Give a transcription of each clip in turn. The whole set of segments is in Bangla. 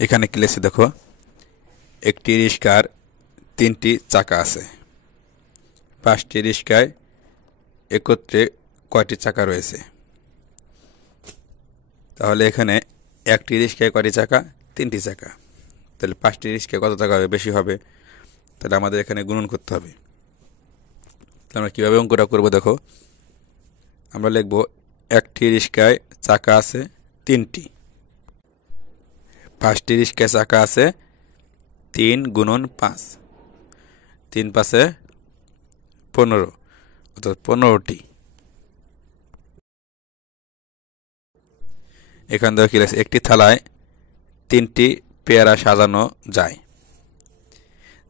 এখানে কি লেখছে দেখো, একটি রিক্সার 3টি চাকা আছে। 5টি রিক্সায় একত্রে কয়টি চাকা রয়েছে? তাহলে এখানে একটি রিক্সায় কয়টি চাকা? 3টি চাকা। তাহলে 5টি রিক্সায় কত চাকা হবে? বেশি হবে। তাহলে আমাদের এখানে গুণন করতে হবে। তাহলে আমরা কীভাবে অঙ্কটা করবো দেখো, আমরা লিখব একটি রিক্সায় চাকা আছে 3টি, 5টি রিক্সায় চাকা আছে 3 গুণন 5, 3 5 15, অর্থাৎ 15টি। এখান থেকে কি লেখছে, একটি থালায় 3টি পেয়ারা সাজানো যায়।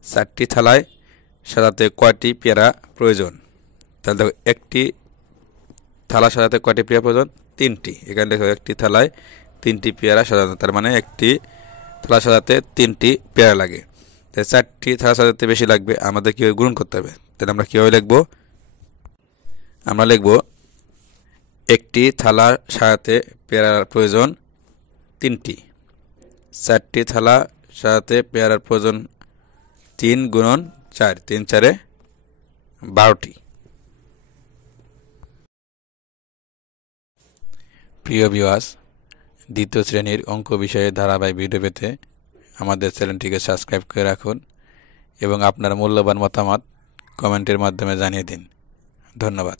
4টি থালায় সাজাতে কয়টি পেয়ারা প্রয়োজন? তাহলে দেখো, একটি থালা সাজাতে কয়টি পেয়ারা প্রয়োজন? 3টি। এখানে দেখো, একটি থালায় 3টি পেয়ারা সাজানো, তার মানে একটি থালা সাজাতে 3টি পেয়ারা লাগে। তাই 4টি থালা সাজাতে বেশি লাগবে, আমাদের কীভাবে গুণন করতে হবে। তাহলে আমরা কীভাবে লিখব? আমরা লিখব একটি থালা সাজাতে পেয়ারার প্রয়োজন 3টি, 4টি থালা সাজাতে পেয়ারার প্রয়োজন 3 গুণন 4, 3 4 12টি। প্রিয় ভিউয়ার্স, দ্বিতীয় শ্রেণীর অঙ্ক বিষয়ে ধারাবাহিক ভিডিও পেতে আমাদের চ্যানেলটিকে সাবস্ক্রাইব করে রাখুন এবং আপনার মূল্যবান মতামত কমেন্টের মাধ্যমে জানিয়ে দিন। ধন্যবাদ।